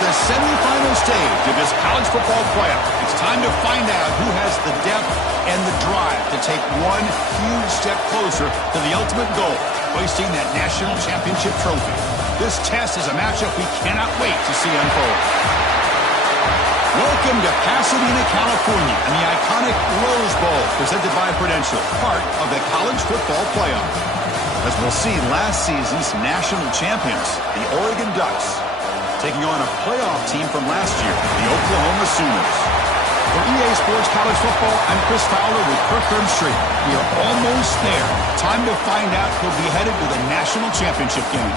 the semifinal stage of this college football playoff. It's time to find out who has the depth and the drive to take one huge step closer to the ultimate goal, hoisting that national championship trophy. This test is a matchup we cannot wait to see unfold. Welcome to Pasadena, California, and the iconic Rose Bowl presented by Prudential, part of the college football playoff. As we'll see, last season's national champions, the Oregon Ducks, taking on a playoff team from last year, the Oklahoma Sooners. For EA Sports College Football, I'm Chris Fowler with Kirk Street. We are almost there. Time to find out who'll be headed to the national championship game.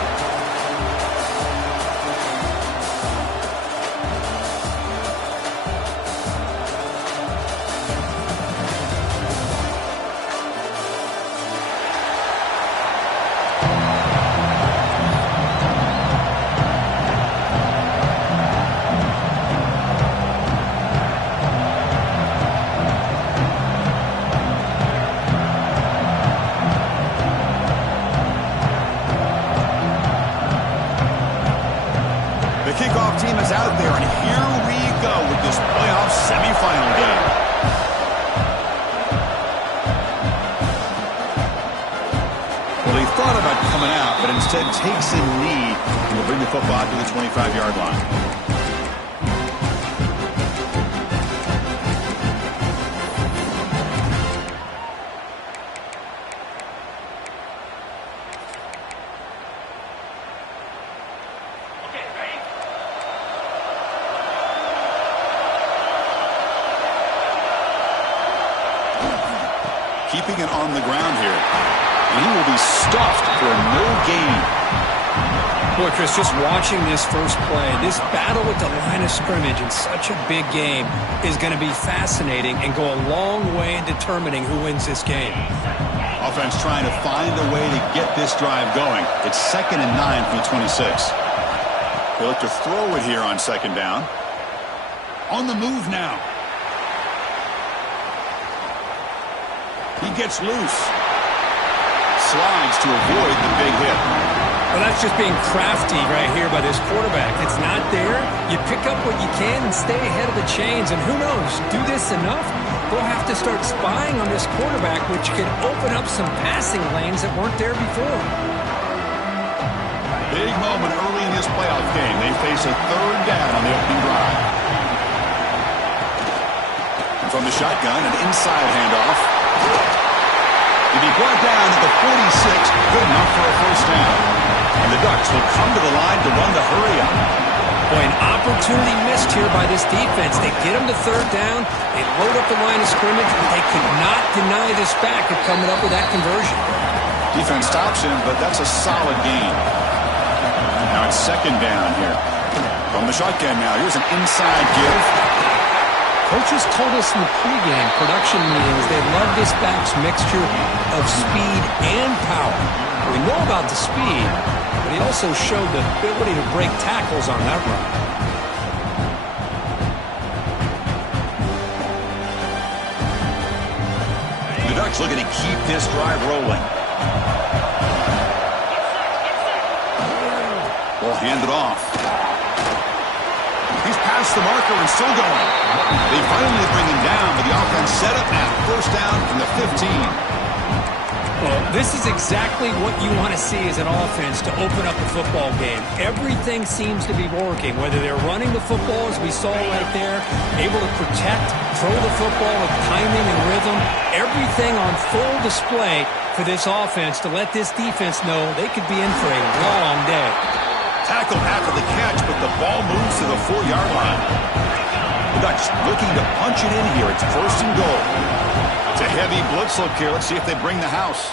Kickoff team is out there, and here we go with this playoff semifinal game. Well, he thought about coming out, but instead takes a knee and will bring the football to the 25-yard line. Keeping it on the ground here. And he will be stuffed for no gain. Boy, Chris, just watching this first play, this battle with the line of scrimmage in such a big game is going to be fascinating and go a long way in determining who wins this game. Offense trying to find a way to get this drive going. It's 2nd and 9 from the 26. They'll look to throw it here on 2nd down. On the move now. He gets loose. Slides to avoid the big hit. Well, that's just being crafty right here by this quarterback. It's not there. You pick up what you can and stay ahead of the chains. And who knows, do this enough, they'll have to start spying on this quarterback, which could open up some passing lanes that weren't there before. Big moment early in this playoff game. They face a 3rd down on the opening drive. And from the shotgun, an inside handoff. To be brought down at the 46, good enough for a 1st down. And the Ducks will come to the line to run the hurry up. Boy, an opportunity missed here by this defense. They get them to 3rd down, they load up the line of scrimmage, and they could not deny this back of coming up with that conversion. Defense stops him, but that's a solid gain. Now it's 2nd down here. From the shotgun now, here's an inside give. Coaches told us in the pregame production meetings they love this back's mixture of speed and power. We know about the speed, but he also showed the ability to break tackles on that run. The Ducks looking to keep this drive rolling. Ball handed off. He's past the marker and still going. They finally bring him down, but the offense set up now. 1st down from the 15. Well, this is exactly what you want to see as an offense to open up a football game. Everything seems to be working, whether they're running the football, as we saw right there, able to protect, throw the football with timing and rhythm, everything on full display for this offense to let this defense know they could be in for a long day. Tackle after the catch, but the ball moves to the 4-yard line. The Ducks looking to punch it in here. It's 1st and goal. It's a heavy blitz look here. Let's see if they bring the house.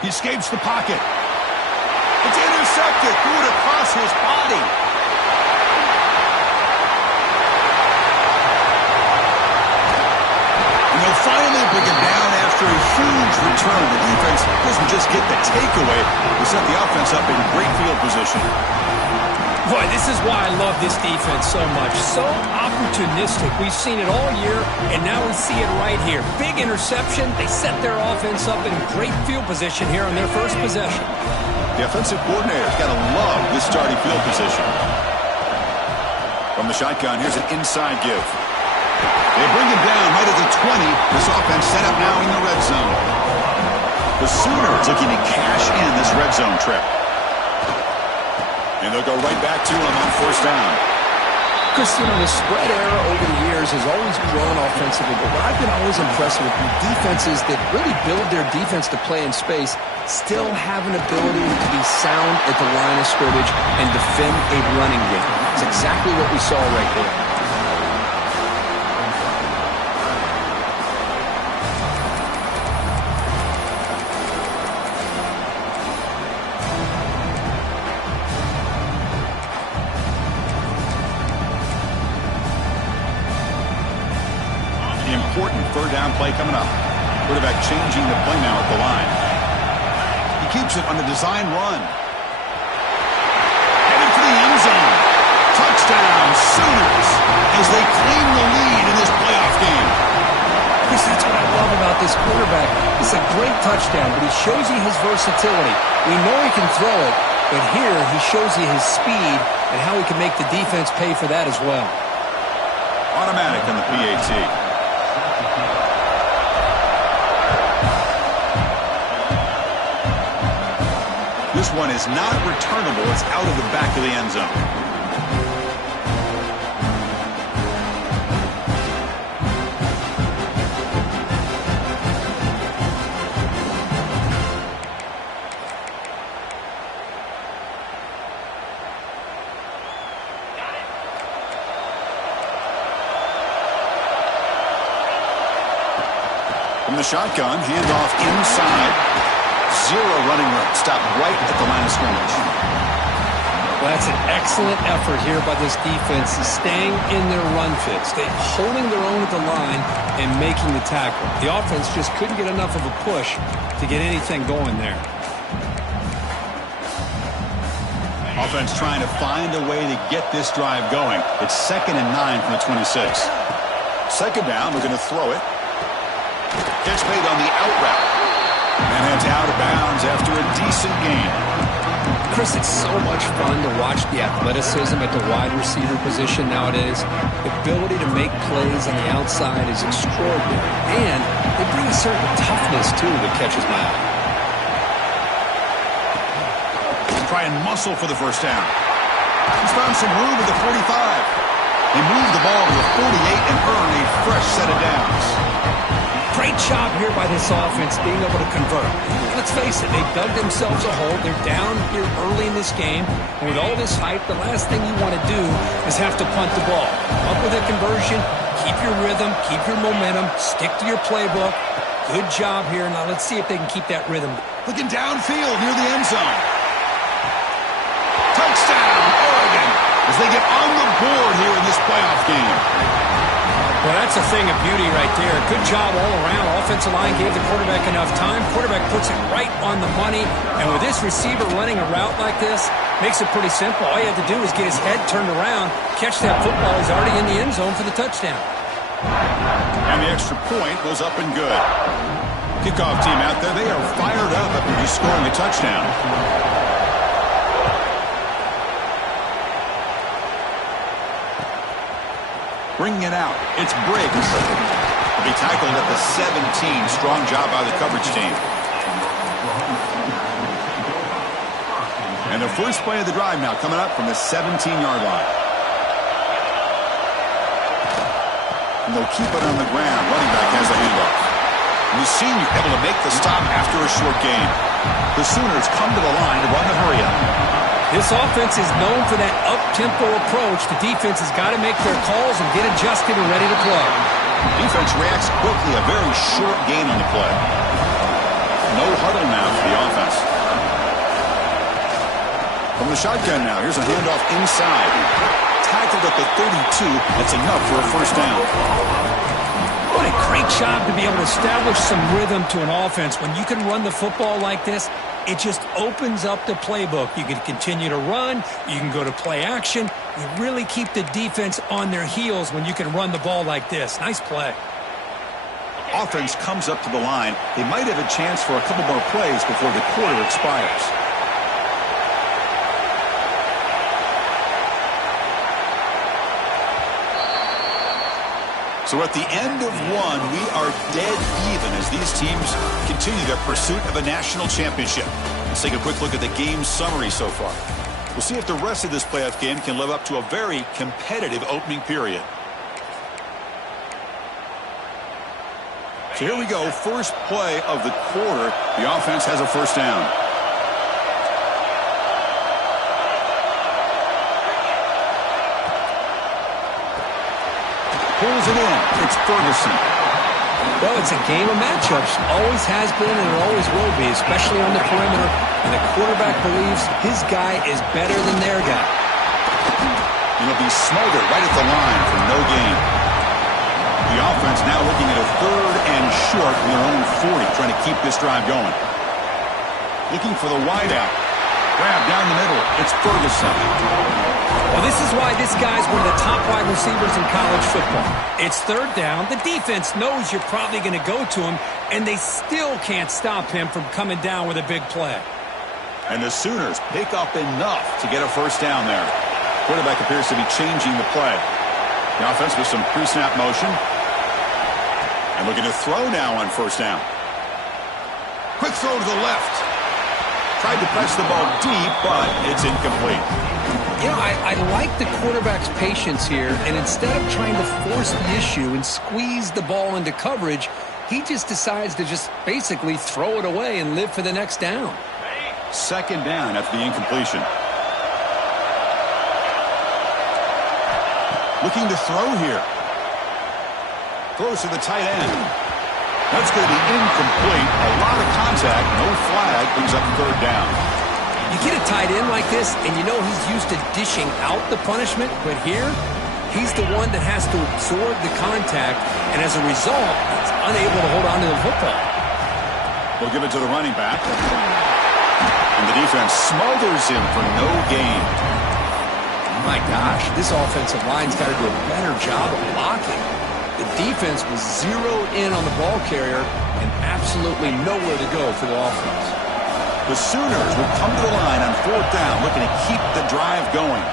He escapes the pocket. It's intercepted. Threw it across his body. And they'll finally bring him down after a huge return. The defense doesn't just get the takeaway. They set the offense up in great field position. Boy, this is why I love this defense so much. So opportunistic. We've seen it all year, and now we see it right here. Big interception. They set their offense up in great field position here on their first possession. The offensive coordinator's got to love this starting field position. From the shotgun, here's an inside give. They bring him down right at the 20. This offense set up now in the red zone. The Sooners looking to cash in this red zone trip. And they'll go right back to him on first down. Chris, the spread era over the years has always grown offensively, but what I've been always impressed with defenses that really build their defense to play in space still have an ability to be sound at the line of scrimmage and defend a running game. It's exactly what we saw right there. Important third down play coming up. Quarterback changing the play now at the line. He keeps it on the design run. Headed for the end zone. Touchdown, Sooners, as they claim the lead in this playoff game. Chris, that's what I love about this quarterback. It's a great touchdown, but he shows you his versatility. We know he can throw it, but here he shows you his speed and how he can make the defense pay for that as well. Automatic on the PAT. This one is not returnable. It's out of the back of the end zone. From the shotgun, handoff inside. Zero running room. Stop right at the line of scrimmage. Well, that's an excellent effort here by this defense, staying in their run fit, holding their own at the line and making the tackle. The offense just couldn't get enough of a push to get anything going there. Offense trying to find a way to get this drive going. It's 2nd and 9 from the 26. Second down, we're going to throw it. Catch made on the out route. And heads out of bounds after a decent gain. Chris, it's so much fun to watch the athleticism at the wide receiver position nowadays. The ability to make plays on the outside is extraordinary. And they bring a certain toughness, too, that catches my eye. Try and muscle for the first down. He's found some room at the 45. They move the ball to the 48 and earn a fresh set of downs. Great job here by this offense being able to convert. Let's face it, they dug themselves a hole. They're down here early in this game. And with all this hype, the last thing you want to do is have to punt the ball. Up with a conversion, keep your rhythm, keep your momentum, stick to your playbook. Good job here. Now let's see if they can keep that rhythm. Looking downfield near the end zone. Touchdown, Oregon, as they get on the board here in this playoff game. Well, that's a thing of beauty right there. Good job all around. Offensive line gave the quarterback enough time. Quarterback puts it right on the money. And with this receiver running a route like this, makes it pretty simple. All you have to do is get his head turned around, catch that football. He's already in the end zone for the touchdown. And the extra point goes up and good. Kickoff team out there, they are fired up after just scoring a touchdown. Bringing it out, it's Briggs. He'll be tackled at the 17. Strong job by the coverage team. And the first play of the drive now coming up from the 17-yard line. And they'll keep it on the ground. Running back has a handoff. And the senior able to make the stop after a short gain. The Sooners come to the line to run the hurry-up. This offense is known for that up-tempo approach. The defense has got to make their calls and get adjusted and ready to play. Defense reacts quickly. A very short gain on the play. No huddle now for the offense. From the shotgun now, here's a handoff inside. Tackled at the 32. That's enough for a first down. What a great job to be able to establish some rhythm to an offense. When you can run the football like this, it just opens up the playbook. You can continue to run. You can go to play action. You really keep the defense on their heels when you can run the ball like this. Nice play. Offense comes up to the line. They might have a chance for a couple more plays before the quarter expires. So at the end of one, we are dead even as these teams continue their pursuit of a national championship. Let's take a quick look at the game summary so far. We'll see if the rest of this playoff game can live up to a very competitive opening period. So here we go, first play of the quarter. The offense has a first down. Pulls it in. It's Ferguson. Well, it's a game of matchups. Always has been and it always will be, especially on the perimeter. And the quarterback believes his guy is better than their guy. And he'll be smothered right at the line for no gain. The offense now looking at a 3rd and short from their own 40, trying to keep this drive going. Looking for the wideout. Grab down the middle. It's Ferguson. Well, this is why this guy's one of the top wide receivers in college football. It's 3rd down. The defense knows you're probably going to go to him, and they still can't stop him from coming down with a big play. And the Sooners pick up enough to get a first down there. Quarterback appears to be changing the play. The offense with some pre-snap motion. And looking to throw now on first down. Quick throw to the left. Tried to press the ball deep, but it's incomplete. You know, I like the quarterback's patience here, and instead of trying to force the issue and squeeze the ball into coverage, he just decides to just basically throw it away and live for the next down. Second down after the incompletion. Looking to throw here. Throws to the tight end. That's going to be incomplete. A lot of contact, no flag, brings up 3rd down. You get a tight end like this, and you know he's used to dishing out the punishment, but here, he's the one that has to absorb the contact, and as a result, he's unable to hold on to the football. We'll give it to the running back. And the defense smothers him for no gain. My gosh, this offensive line's got to do a better job of blocking. The defense was zeroed in on the ball carrier and absolutely nowhere to go for the offense. The Sooners will come to the line on 4th down, looking to keep the drive going.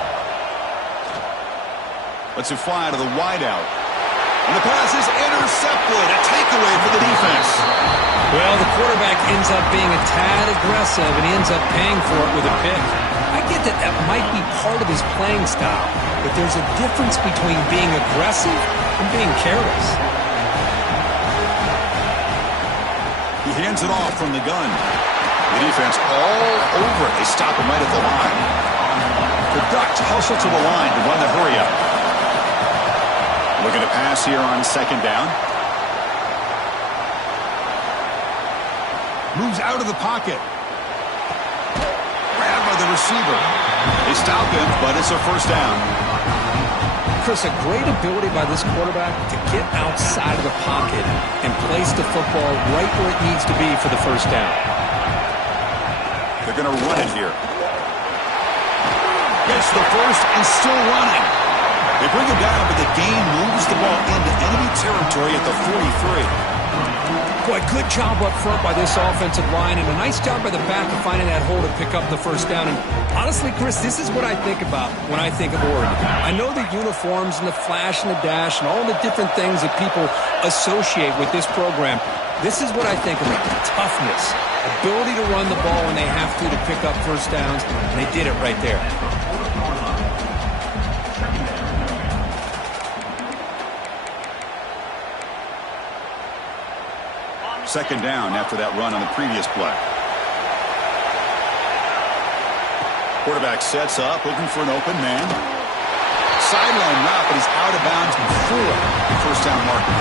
Lets it fly to the wideout. And the pass is intercepted. A takeaway for the defense. Well, the quarterback ends up being a tad aggressive, and he ends up paying for it with a pick. I get that that might be part of his playing style, but there's a difference between being aggressive and being careless. He hands it off from the gun. The defense all over it. They stop him right at the line. The Ducks hustle to the line to run the hurry-up. Looking to pass here on 2nd down. Moves out of the pocket. Grabbed by the receiver. They stop him, but it's a first down. Chris, a great ability by this quarterback to get outside of the pocket and place the football right where it needs to be for the first down. They're going to run it here. Gets the first and still running. They bring him down, but the gain moves the ball into enemy territory at the 43. Boy, good job up front by this offensive line, and a nice job by the back of finding that hole to pick up the first down. And honestly, Chris, this is what I think about when I think of Oregon. I know the uniforms and the flash and the dash and all the different things that people associate with this program. This is what I think about: toughness, ability to run the ball when they have to pick up first downs, and they did it right there. Second down after that run on the previous play. Quarterback sets up, looking for an open man. Sideline route, but he's out of bounds before the first down marker.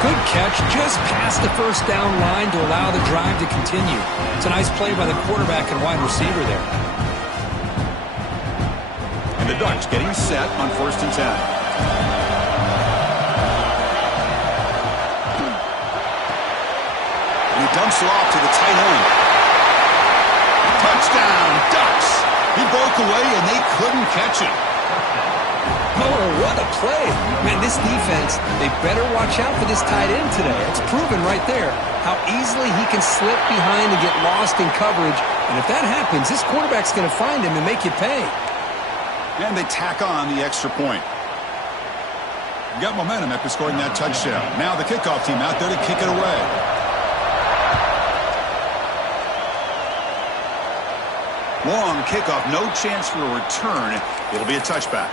Good catch, just past the first down line to allow the drive to continue. It's a nice play by the quarterback and wide receiver there. And the Ducks getting set on 1st and 10. Dumps it off to the tight end. Touchdown, Ducks. He broke away, and they couldn't catch him. Oh, what a play. Man, this defense, they better watch out for this tight end today. It's proven right there how easily he can slip behind and get lost in coverage. And if that happens, this quarterback's going to find him and make you pay. And they tack on the extra point. Got momentum after scoring that touchdown. Now the kickoff team out there to kick it away. Long kickoff, no chance for a return. It'll be a touchback.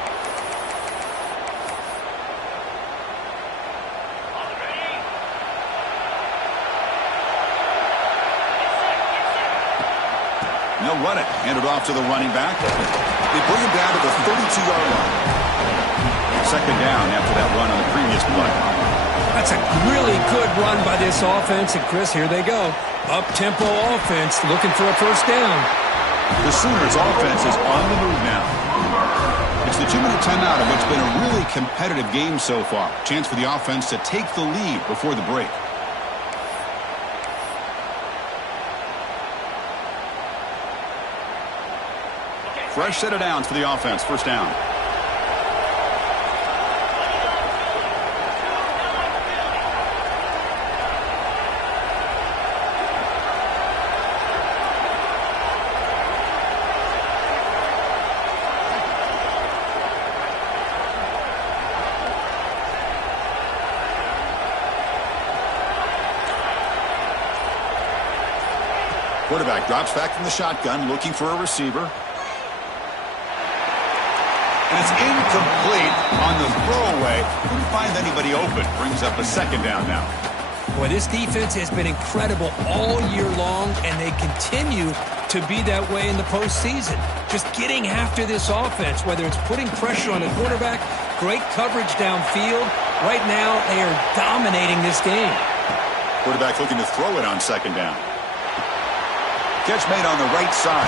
They'll run it. Hand it off to the running back. They bring him down to the 32-yard line. Second down after that run on the previous play. That's a really good run by this offense. And, Chris, here they go. Up-tempo offense looking for a first down. The Sooners' offense is on the move now. It's the 2-minute timeout of what's been a really competitive game so far. Chance for the offense to take the lead before the break. Fresh set of downs for the offense. First down. Quarterback drops back from the shotgun, looking for a receiver. And it's incomplete on the throwaway. Couldn't find anybody open. Brings up a second down now. Boy, this defense has been incredible all year long, and they continue to be that way in the postseason. Just getting after this offense, whether it's putting pressure on the quarterback, great coverage downfield. Right now, they are dominating this game. Quarterback looking to throw it on second down. Catch made on the right side.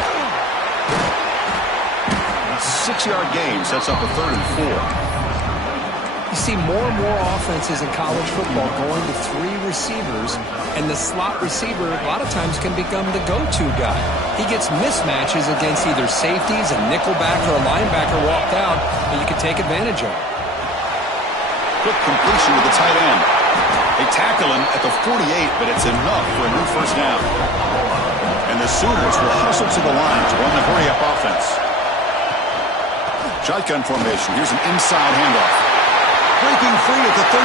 6-yard gain sets up a 3rd and 4. You see more and more offenses in college football going to 3 receivers, and the slot receiver a lot of times can become the go-to guy. He gets mismatches against either safeties, a nickelback, or a linebacker walked out that you can take advantage of. Quick completion with the tight end. They tackle him at the 48, but it's enough for a new first down. And the Sooners will hustle to the line to run the hurry-up offense. Shotgun formation. Here's an inside handoff. Breaking free at the 35.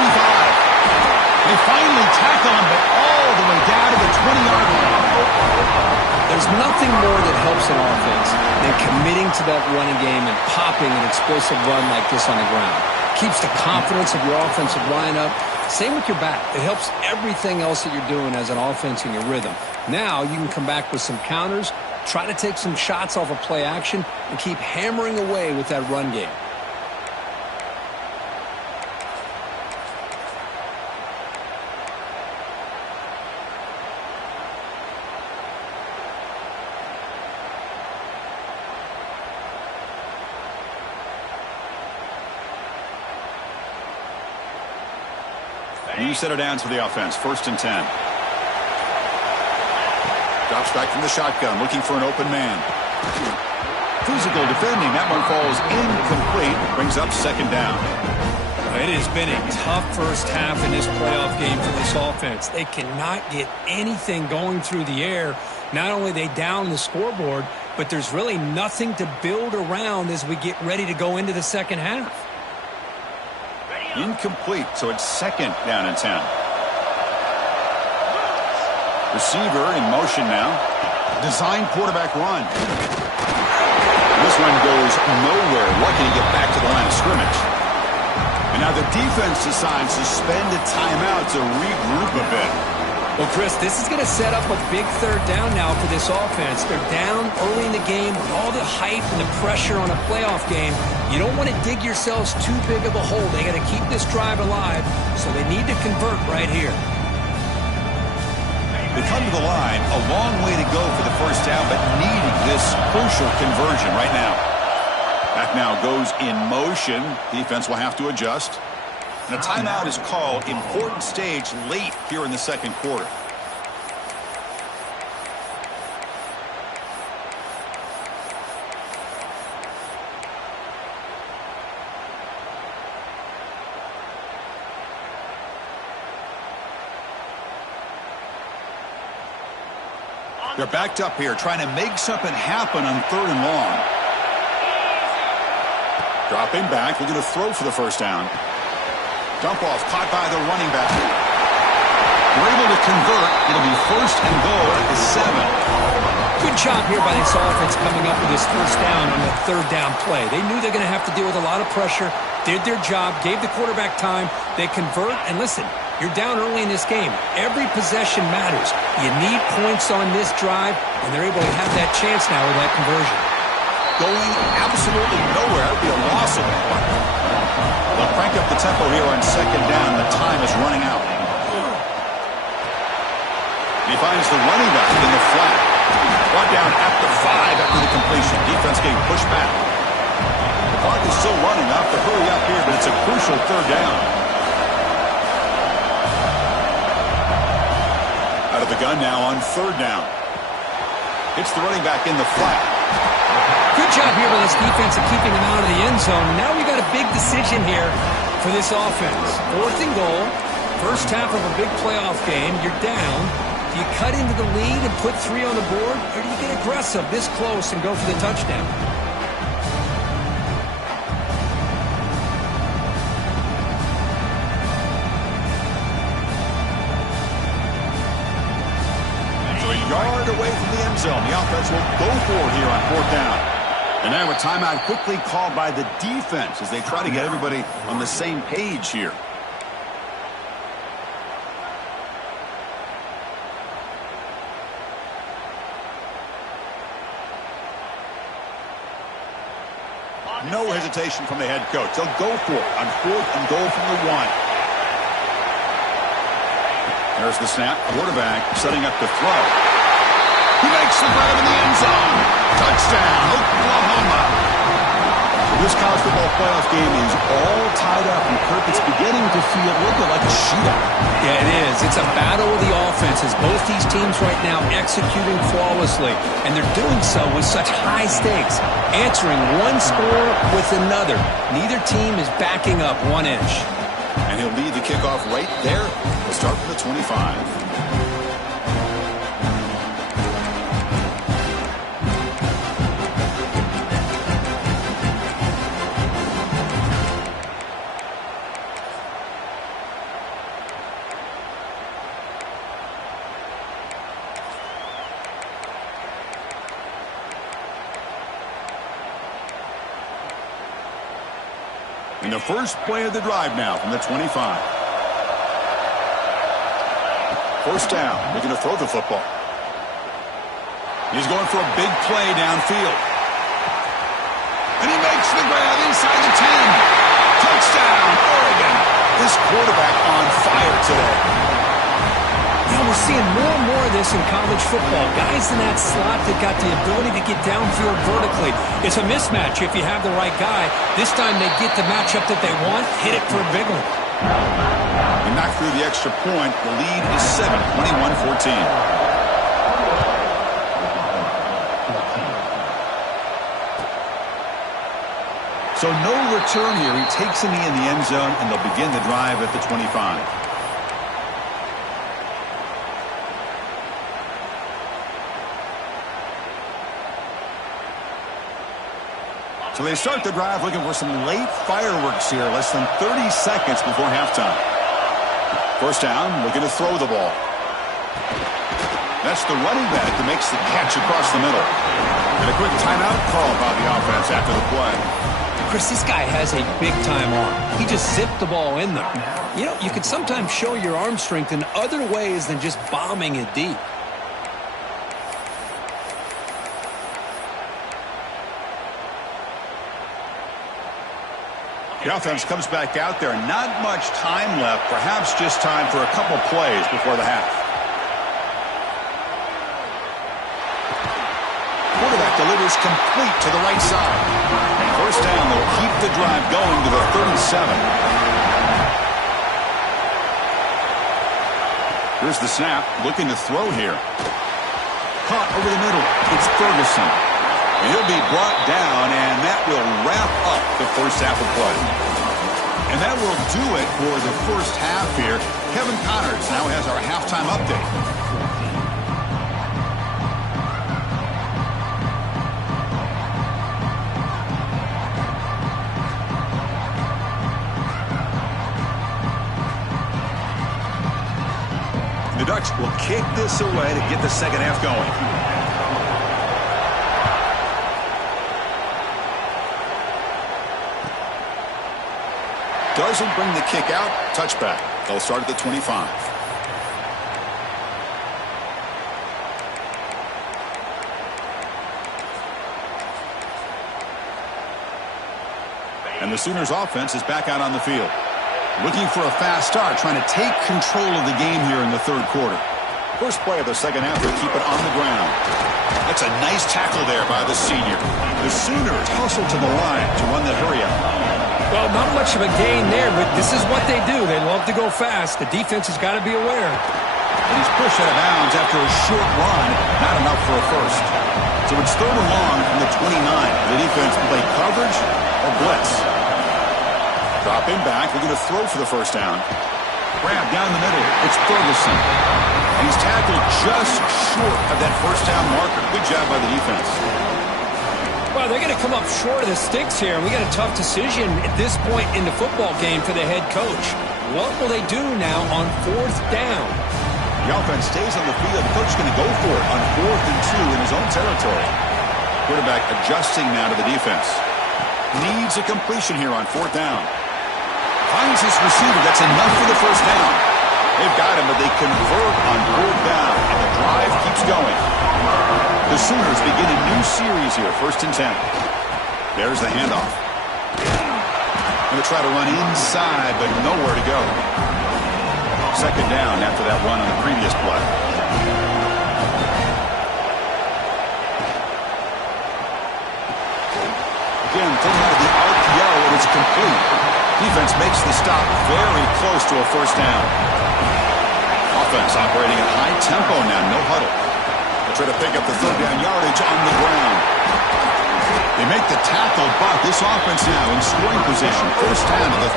They finally tackle him, but all the way down to the 20-yard line. There's nothing more that helps an offense than committing to that running game and popping an explosive run like this on the ground. Keeps the confidence of your offensive line up. Same with your back. It helps everything else that you're doing as an offense in your rhythm. Now you can come back with some counters, try to take some shots off of play action, and keep hammering away with that run game. New set of downs for the offense. 1st and 10. Drops back from the shotgun, looking for an open man. Physical defending. That one falls incomplete. Brings up second down. It has been a tough first half in this playoff game for this offense. They cannot get anything going through the air. Not only they down the scoreboard, but there's really nothing to build around as we get ready to go into the second half. Incomplete, so it's second down and 10. Receiver in motion now. Design quarterback run. This one goes nowhere. Lucky to get back to the line of scrimmage. And now the defense decides to spend a timeout to regroup a bit. Well, Chris, this is going to set up a big third down now for this offense. They're down early in the game with all the hype and the pressure on a playoff game. You don't want to dig yourselves too big of a hole. They got to keep this drive alive, so they need to convert right here. They come to the line, a long way to go for the first down, but needing this crucial conversion right now. Back now goes in motion. Defense will have to adjust. And a timeout is called. Important stage late here in the second quarter. They're backed up here, trying to make something happen on 3rd and long. Dropping back, looking to throw for the first down. Dump off caught by the running back. We're able to convert. It'll be first and goal at the 7. Good job here by this offense coming up with this first down on the third down play. They knew they're going to have to deal with a lot of pressure, did their job, gave the quarterback time. They convert, and listen, you're down early in this game. Every possession matters. You need points on this drive, and they're able to have that chance now with that conversion. Going absolutely nowhere. It'll be a loss of a point. They'll crank up the tempo here on second down. The time is running out. He finds the running back in the flat. Brought down at the 5 after the completion. Defense getting pushed back. The clock is still running. Off to hurry up here, but it's a crucial third down. Out of the gun now on third down. Hits the running back in the flat. Good job here by this defense of keeping them out of the end zone. Now we got a big decision here for this offense. 4th and goal. First half of a big playoff game. You're down. Do you cut into the lead and put 3 on the board, or do you get aggressive this close and go for the touchdown? So a yard away from the end zone. The offense will go for it here on 4th down. And now a timeout quickly called by the defense as they try to get everybody on the same page here. No hesitation from the head coach. They'll go for it on 4th and goal from the 1. There's the snap. Quarterback setting up the throw. He makes the grab in the end zone. Touchdown, Oklahoma. This college football playoff game is all tied up, and Kirk, it's beginning to feel a little bit like a shootout. Yeah, it is. It's a battle of the offenses. Both these teams right now executing flawlessly, and they're doing so with such high stakes, answering one score with another. Neither team is backing up 1 inch. And he'll lead the kickoff right there. We'll start from the 25. In the first play of the drive now from the 25. First down, looking to throw the football. He's going for a big play downfield. And he makes the grab inside the 10. Touchdown, Oregon. This quarterback on fire today. You know, we're seeing more and more of this in college football. Guys in that slot that got the ability to get downfield vertically. It's a mismatch if you have the right guy. This time they get the matchup that they want, hit it for a big one. He knocked through the extra point. The lead is 7, 21-14. So no return here. He takes a knee in the end zone, and they'll begin the drive at the 25. So they start the drive looking for some late fireworks here, less than 30 seconds before halftime. First down, looking to throw the ball. That's the running back that makes the catch across the middle. And a quick timeout call by the offense after the play. Chris, this guy has a big-time arm. He just zipped the ball in there. You know, you can sometimes show your arm strength in other ways than just bombing it deep. The offense comes back out there. Not much time left. Perhaps just time for a couple plays before the half. Quarterback delivers complete to the right side. First down, they'll keep the drive going to the 37. Here's the snap. Looking to throw here. Caught over the middle. It's Ferguson. And he'll be brought down, and that will wrap up the first half of play. And that will do it for the first half here. Kevin Connors now has our halftime update. The Ducks will kick this away to get the second half going. Doesn't bring the kick out. Touchback. They'll start at the 25. And the Sooners offense is back out on the field. Looking for a fast start, trying to take control of the game here in the third quarter. First play of the second half, they keep it on the ground. That's a nice tackle there by the senior. The Sooners hustle to the line to run the hurry up. Well, not much of a gain there, but this is what they do. They love to go fast. The defense has got to be aware. And he's pushed out of bounds after a short run. Not enough for a first. So it's third and long from the 29. The defense play coverage or blitz. Dropping back. They're going to throw for the first down. Grab down the middle. It's Ferguson. And he's tackled just short of that first down marker. Good job by the defense. Well, they're going to come up short of the sticks here, and we got a tough decision at this point in the football game for the head coach. What will they do now on fourth down? The offense stays on the field. The coach is going to go for it on 4th and 2 in his own territory. Quarterback adjusting now to the defense. Needs a completion here on 4th down. Finds his receiver. That's enough for the first down. They've got him, but they convert on 4th down, and the drive keeps going. The Sooners begin a new series here, 1st and 10. There's the handoff. Going to try to run inside, but nowhere to go. Second down after that run on the previous play. Again, taking out of the RPO, and it's complete. Defense makes the stop very close to a first down. Offense operating at high tempo now, no huddle. They try to pick up the third down yardage on the ground. They make the tackle, but this offense now in scoring position. First down to the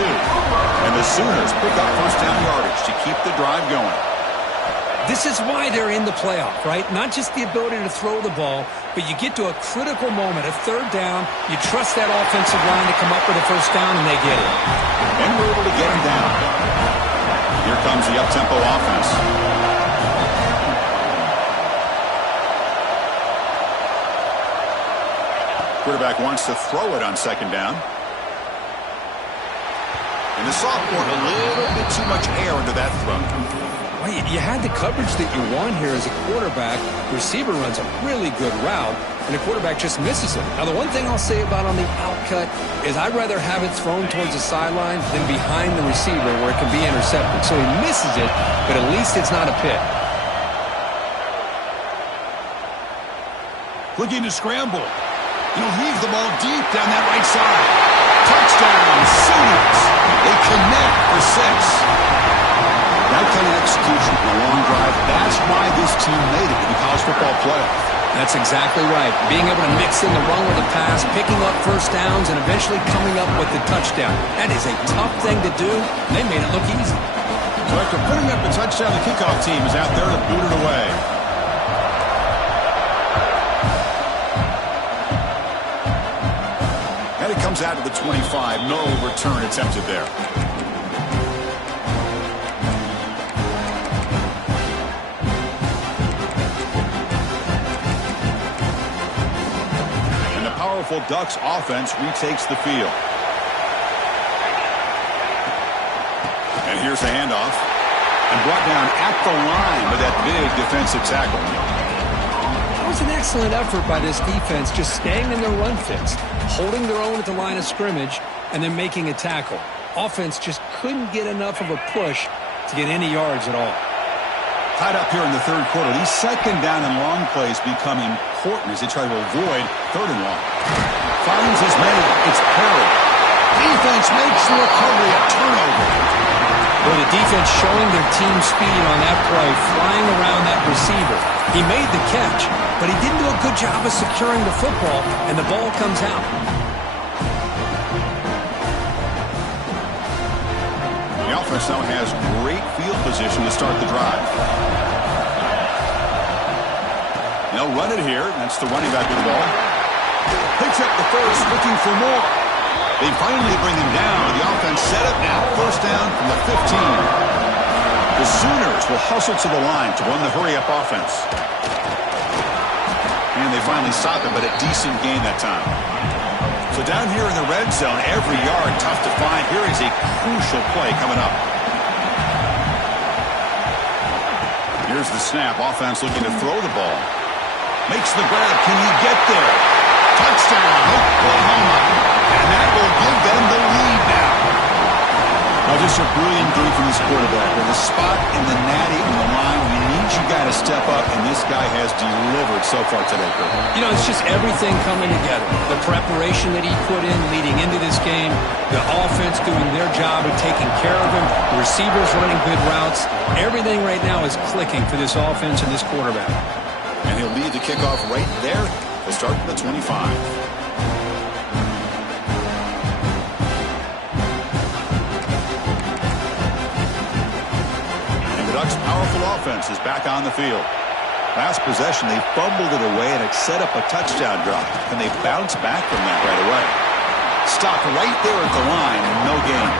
32. And the Sooners pick up first down yardage to keep the drive going. This is why they're in the playoff, right? Not just the ability to throw the ball, but you get to a critical moment, a third down, you trust that offensive line to come up with a first down, and they get it. And we're able to get him down. Here comes the up-tempo offense. Quarterback wants to throw it on second down. And the sophomore, a little bit too much air into that throw. Well, you had the coverage that you want here as a quarterback. The receiver runs a really good route, and the quarterback just misses it. Now, the one thing I'll say about on the outcut is I'd rather have it thrown towards the sideline than behind the receiver where it can be intercepted. So he misses it, but at least it's not a pick. Looking to scramble. He'll leave the ball deep down that right side. Touchdown, Sooners. They connect for 6. That kind of execution in a long drive, that's why this team made it in the college football playoff. That's exactly right. Being able to mix in the run with the pass, picking up first downs, and eventually coming up with the touchdown. That is a tough thing to do. They made it look easy. So after putting up the touchdown, the kickoff team is out there to boot it away. And it comes out to the 25. No return attempted there. Powerful Ducks offense retakes the field. And here's the handoff. And brought down at the line with that big defensive tackle. That was an excellent effort by this defense, just staying in their run fits, holding their own at the line of scrimmage, and then making a tackle. Offense just couldn't get enough of a push to get any yards at all. Tied up here in the third quarter. These second down and long plays become important as they try to avoid third and long. Finds his man. It's Perry. Defense makes the recovery, a turnover. Well, the defense showing their team speed on that play, flying around that receiver. He made the catch, but he didn't do a good job of securing the football, and the ball comes out. The offense now has great field position to start the drive. They'll run it here. That's the running back with the ball. Picks up the first, looking for more. They finally bring him down. The offense set up now. First down from the 15. The The Sooners will hustle to the line to run the hurry-up offense. And they finally stop it, but a decent gain that time. So down here in the red zone, every yard tough to find. Here is a crucial play coming up. Here's the snap. Offense looking to throw the ball. Makes the grab. Can he get there? Touchdown, Oklahoma. And that will give them the lead now. Now, just a brilliant game from this quarterback. With a spot in the natty on the line, we need you guys to step up, and this guy has delivered so far today, Kurt. You know, it's just everything coming together. The preparation that he put in leading into this game, the offense doing their job of taking care of him, the receivers running good routes. Everything right now is clicking for this offense and this quarterback. And he'll lead the kickoff right there to start the 25. Ducks' powerful offense is back on the field. Last possession, they fumbled it away, and it set up a touchdown drive. And they bounced back from that right away. Stopped right there at the line, and no gain.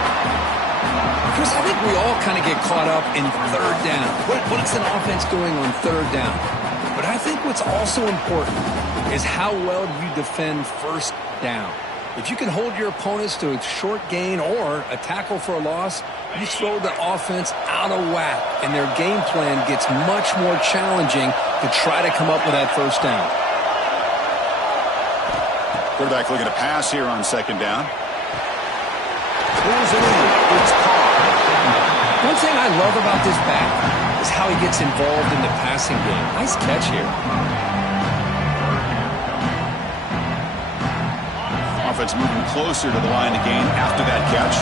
Chris, I think we all kind of get caught up in third down. What's an offense doing on third down? But I think what's also important is how well you defend first down. If you can hold your opponents to a short gain or a tackle for a loss, you throw the offense out of whack, and their game plan gets much more challenging to try to come up with that first down. Quarterback looking to pass here on second down. Pulls it in. It's caught. One thing I love about this back is how he gets involved in the passing game. Nice catch here. Offense moving closer to the line of gain after that catch.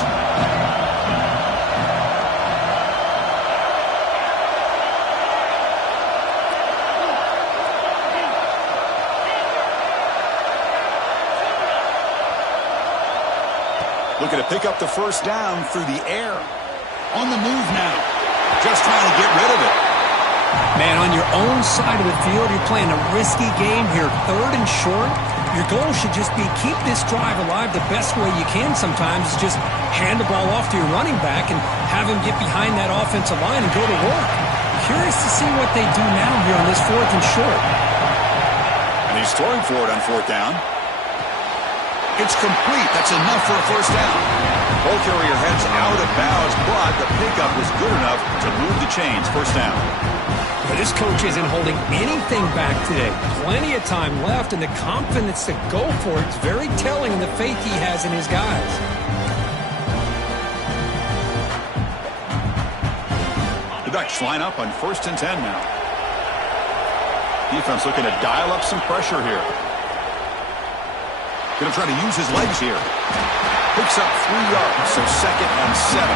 Looking to pick up the first down through the air. On the move now. Just trying to get rid of it. Man, on your own side of the field, you're playing a risky game here. Third and short. Your goal should just be keep this drive alive the best way you can sometimes. Is just hand the ball off to your running back and have him get behind that offensive line and go to work. Curious to see what they do now here on this fourth and short. And he's throwing for it on fourth down. It's complete. That's enough for a first down. Ball carrier heads out of bounds, but the pickup was good enough to move the chains. First down. But this coach isn't holding anything back today. Plenty of time left, and the confidence to go for it is very telling in the faith he has in his guys. The Ducks line up on 1st and 10 now. Defense looking to dial up some pressure here. Going to try to use his legs here. Picks up 3 yards, so 2nd and 7.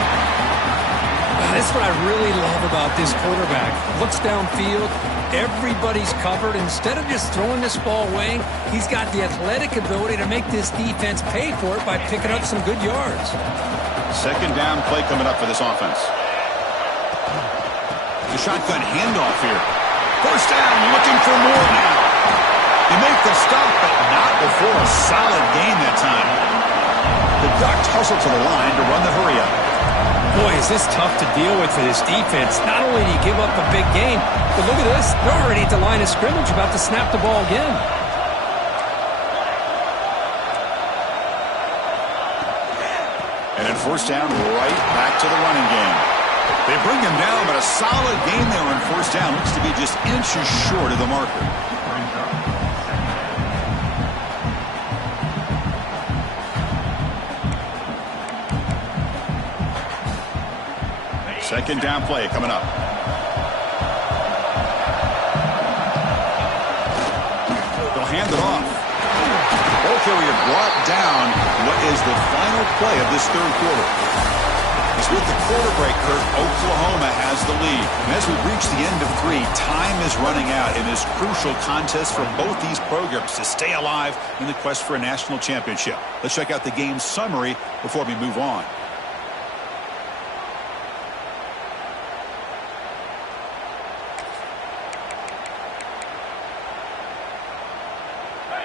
That's what I really love about this quarterback. Looks downfield, everybody's covered. Instead of just throwing this ball away, he's got the athletic ability to make this defense pay for it by picking up some good yards. Second down play coming up for this offense. The shotgun handoff here. First down, looking for more now. They make the stop, but not before a solid gain that time. The Ducks hustle to the line to run the hurry-up. Boy, is this tough to deal with for this defense. Not only do you give up a big game, but look at this. They're already at the line of scrimmage about to snap the ball again. And then first down, right back to the running game. They bring him down, but a solid gain there on first down. Looks to be just inches short of the marker. Second down play coming up. They'll hand it off. Ball carrier brought down. What is the final play of this third quarter? As with the quarter break, Kurt, Oklahoma has the lead. And as we reach the end of 3, time is running out in this crucial contest for both these programs to stay alive in the quest for a national championship. Let's check out the game summary before we move on.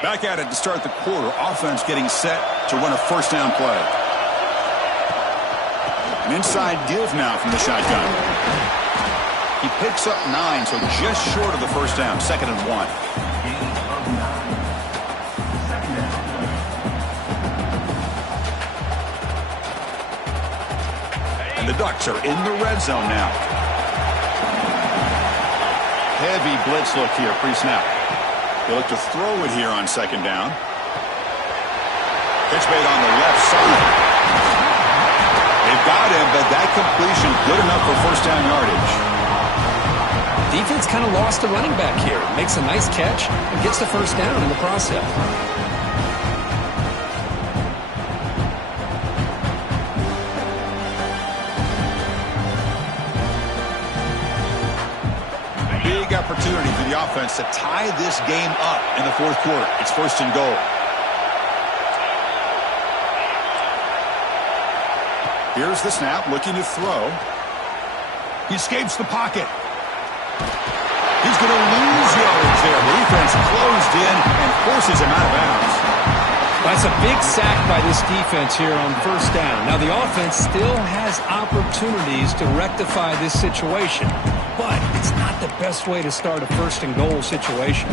Back at it to start the quarter. Offense getting set to run a first down play. An inside give now from the shotgun. He picks up 9, so just short of the first down. 2nd and 1. And the Ducks are in the red zone now. Heavy blitz look here, pre-snap. They look to throw it here on 2nd down. Pitch made on the left side. They've got him, but that completion good enough for first down yardage. Defense kind of lost the running back here. Makes a nice catch and gets the first down in the process. Big opportunity for the offense to tie this game up in the 4th quarter. It's 1st and goal. Here's the snap, looking to throw. He escapes the pocket. He's going to lose yardage there. The defense closed in and forces him out of bounds. That's a big sack by this defense here on first down. Now, the offense still has opportunities to rectify this situation, but it's not the best way to start a 1st and goal situation.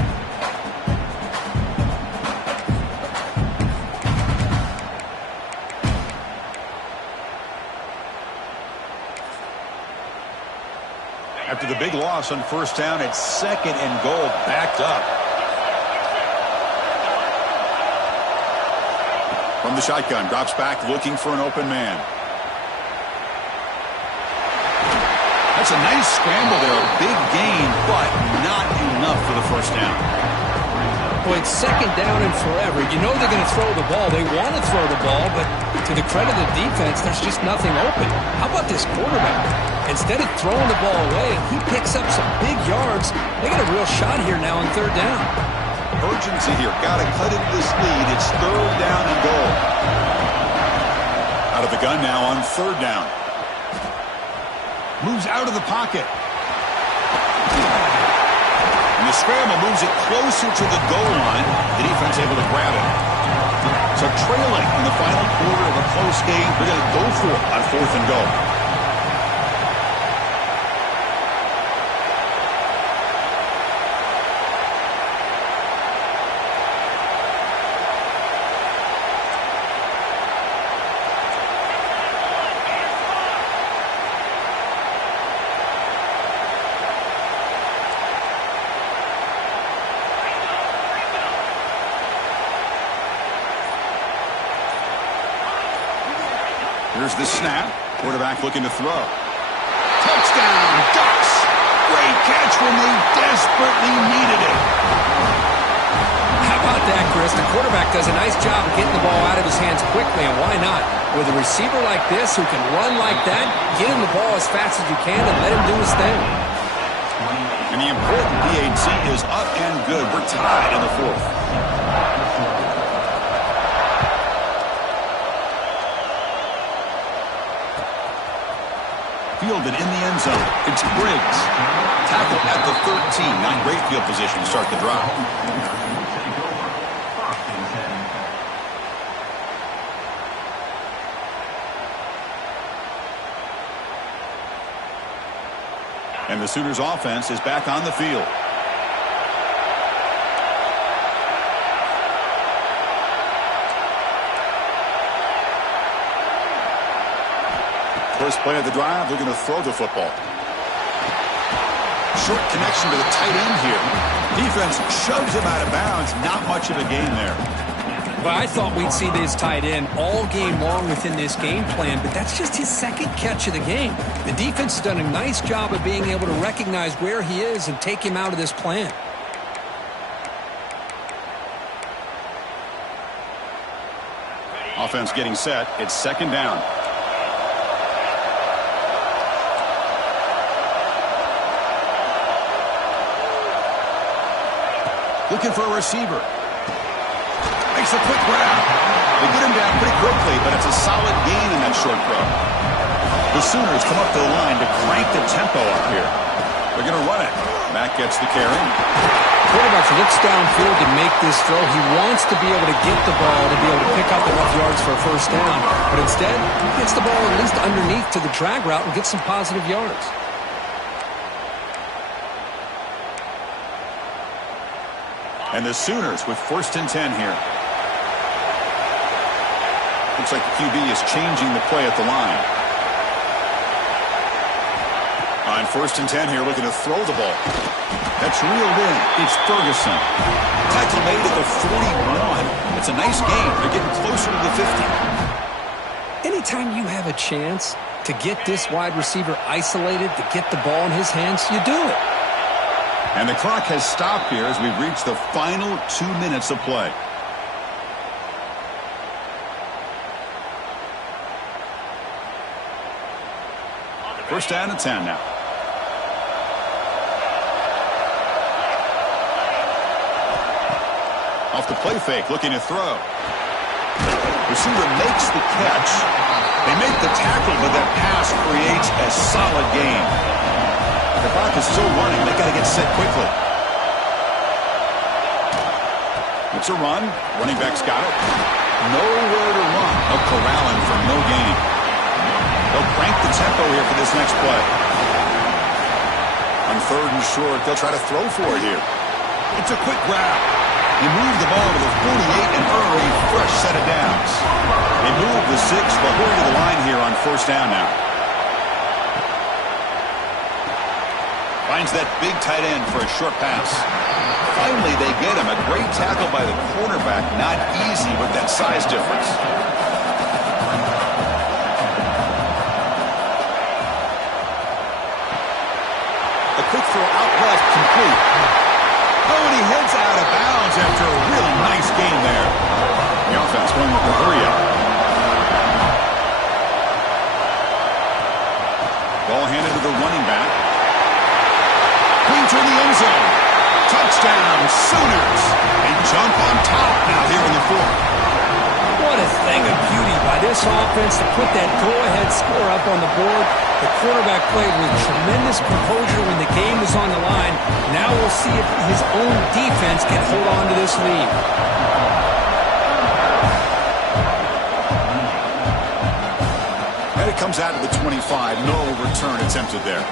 After the big loss on first down, it's 2nd and goal, backed up. From the shotgun, drops back looking for an open man. That's a nice scramble there, a big gain, but not enough for the first down. Well, it's 2nd down and forever. You know they're going to throw the ball. They want to throw the ball, but to the credit of the defense, there's just nothing open. How about this quarterback? Instead of throwing the ball away, he picks up some big yards. They got a real shot here now on 3rd down. Urgency here. Got to cut into this lead. It's 3rd down and goal. Out of the gun now on 3rd down. Moves out of the pocket. And the scramble moves it closer to the goal line. The defense able to grab it. So trailing in the final quarter of a close game, they're going to go for it on 4th and goal. Here's the snap. Quarterback looking to throw. Touchdown, Ducks! Great catch when they desperately needed it. How about that, Chris? The quarterback does a nice job of getting the ball out of his hands quickly, and why not? With a receiver like this who can run like that, get him the ball as fast as you can and let him do his thing. And the important PAT is up and good. We're tied in the 4th. Fielded in the end zone. It's Briggs. Tackle at the 13. Not great field position to start the drive. And the Sooners offense is back on the field. First play of the drive, they're going to throw the football. Short connection to the tight end here. Defense shoves him out of bounds. Not much of a gain there. Well, I thought we'd see this tight end all game long within this game plan, but that's just his 2nd catch of the game. The defense has done a nice job of being able to recognize where he is and take him out of this plan. Offense getting set. It's 2nd down. Looking for a receiver. Makes a quick grab. They get him down pretty quickly, but it's a solid gain in that short throw. The Sooners come up to the line to crank the tempo up here. They're going to run it. Mack gets the carry. Quarterback looks downfield to make this throw. He wants to be able to get the ball to be able to pick up enough yards for a first down, but instead, he gets the ball at least underneath to the drag route and gets some positive yards. And the Sooners with 1st and 10 here. Looks like the QB is changing the play at the line. On 1st and 10 here, looking to throw the ball. That's reeled in. It's Ferguson. Tackle made at the 41. It's a nice game. They're getting closer to the 50. Anytime you have a chance to get this wide receiver isolated, to get the ball in his hands, you do it. And the clock has stopped here as we've reached the final 2 minutes of play. First down and 10 now. Off the play fake, looking to throw. Receiver makes the catch. They make the tackle, but that pass creates a solid gain. The clock is still running. They got to get set quickly. It's a run. Running back's got it. Nowhere to run. They'll corral him for no gain. They'll crank the tempo here for this next play. On 3rd and short, they'll try to throw for it here. It's a quick grab. They move the ball to the 48 and earn a fresh set of downs. They move the 6. They'll hurry to the line here on 1st down now. Finds that big tight end for a short pass. Finally, they get him. A great tackle by the quarterback. Not easy with that size difference. A quick throw out left, complete. Oh, and he heads out of bounds after a really nice game there. The offense going with the hurry up. Ball handed to the running back. Clean to the end zone. Touchdown, Sooners. They jump on top now here in the 4th. What a thing of beauty by this offense to put that go-ahead score up on the board. The quarterback played with tremendous composure when the game was on the line. Now we'll see if his own defense can hold on to this lead. And it comes out of the 25. No return attempted there.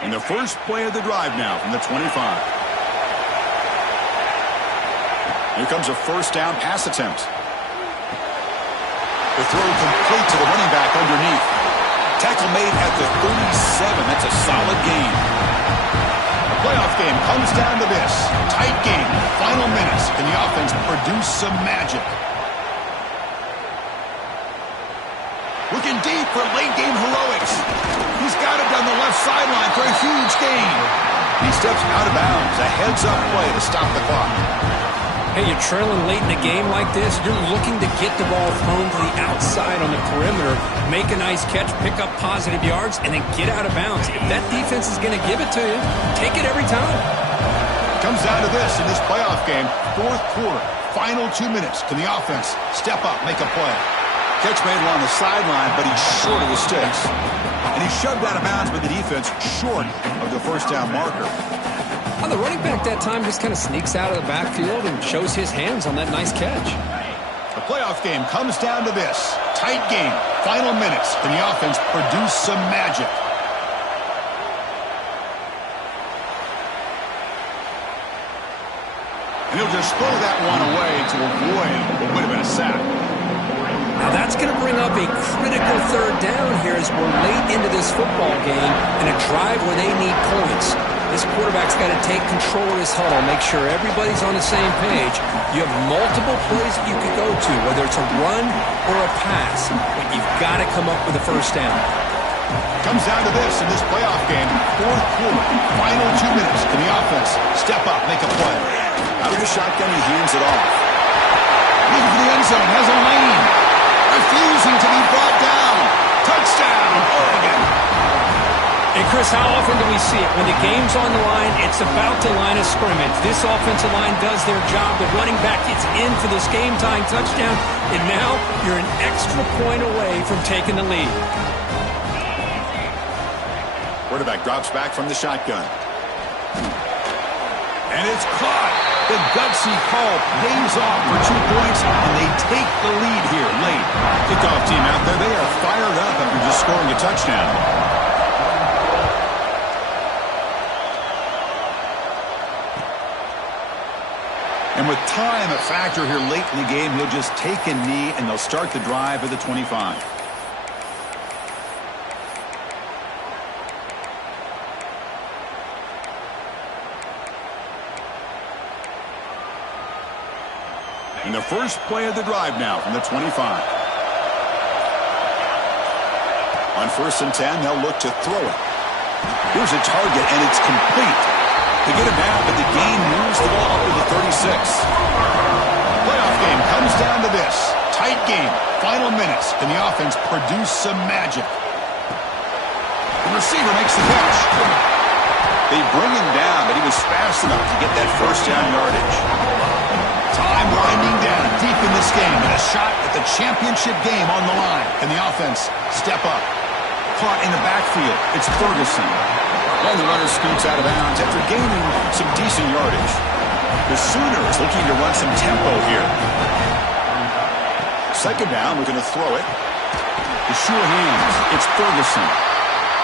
And the first play of the drive now from the 25. Here comes a 1st down pass attempt. The throw complete to the running back underneath. Tackle made at the 37. That's a solid gain. The playoff game comes down to this. Tight game. Final minutes. Can the offense produce some magic? Looking deep for late game heroics. He's got it down the left sideline for a huge gain. He steps out of bounds. A heads-up play to stop the clock. Hey, you're trailing late in a game like this. You're looking to get the ball thrown to the outside on the perimeter, make a nice catch, pick up positive yards, and then get out of bounds. If that defense is going to give it to you, take it every time. Comes down to this in this playoff game. 4th quarter, final 2 minutes. Can the offense step up, make a play? Catch made along the sideline, but he's short of the sticks. And he's shoved out of bounds by the defense, short of the 1st down marker. The running back that time just kind of sneaks out of the backfield and shows his hands on that nice catch. The playoff game comes down to this. Tight game, final minutes. Can the offense produce some magic? And he'll just throw that one away to avoid what would have been a sack. Now that's going to bring up a critical 3rd down here as we're late into this football game and a drive where they need points. This quarterback's got to take control of his huddle, make sure everybody's on the same page. You have multiple plays that you could go to, whether it's a run or a pass, but you've got to come up with a 1st down. Comes down to this in this playoff game. 4th quarter, final 2 minutes. Can the offense step up, make a play? Out of the shotgun, he hands it off. Looking for the end zone, has a lane. Refusing to be brought down. Touchdown, Oregon. Hey, Chris, how often do we see it? When the game's on the line, it's about the line of scrimmage. This offensive line does their job. The running back gets in for this game-tying touchdown, and now you're an extra point away from taking the lead. Quarterback drops back from the shotgun. And it's caught. The gutsy call pays off for 2 points, and they take the lead here late. Kickoff team out there, they are fired up after just scoring a touchdown. And with time a factor here late in the game, he'll just take a knee, and they'll start the drive at the 25. And the first play of the drive now from the 25. On 1st and 10, they'll look to throw it. Here's a target, and it's complete. They get it down, but the gain moves the ball up to the 36. Playoff game comes down to this. Tight game, final minutes. Can the offense produce some magic? The receiver makes the catch. They bring him down, but he was fast enough to get that first down yardage. Time winding down deep in this game, and a shot at the championship game on the line. Can the offense step up? Caught in the backfield. It's Ferguson. And the runner scoots out of bounds after gaining some decent yardage. The Sooners looking to run some tempo here. Second down, we're going to throw it. The sure hands. It's Ferguson.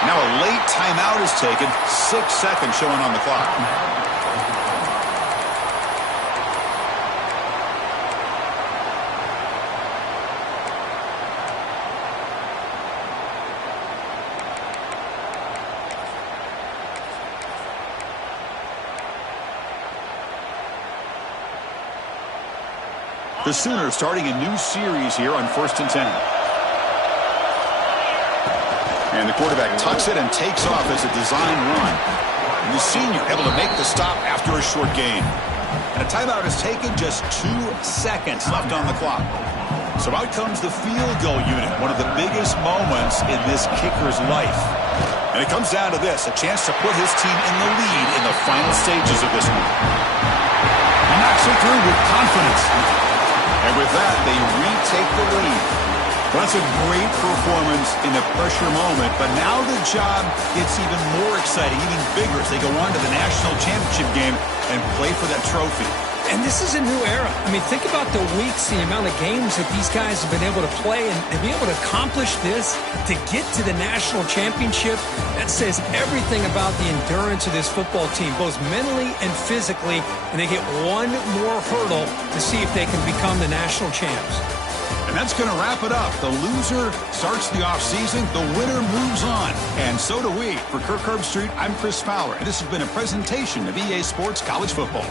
Now a late timeout is taken. 6 seconds showing on the clock. The Sooners starting a new series here on 1st and 10. And the quarterback tucks it and takes off as a design run. And the senior able to make the stop after a short gain. And a timeout is taken, just 2 seconds left on the clock. So out comes the field goal unit, one of the biggest moments in this kicker's life. And it comes down to this, a chance to put his team in the lead in the final stages of this one. He knocks it through with confidence. And with that, they retake the lead. Well, that's a great performance in a pressure moment, but now the job gets even more exciting, even bigger as they go on to the national championship game and play for that trophy. And this is a new era. I mean, think about the weeks, the amount of games that these guys have been able to play, and to be able to accomplish this, to get to the national championship, that says everything about the endurance of this football team, both mentally and physically, and they get one more hurdle to see if they can become the national champs. And that's going to wrap it up. The loser starts the offseason. The winner moves on. And so do we. For Kirk Herbstreit, I'm Chris Fowler, and this has been a presentation of EA Sports College Football.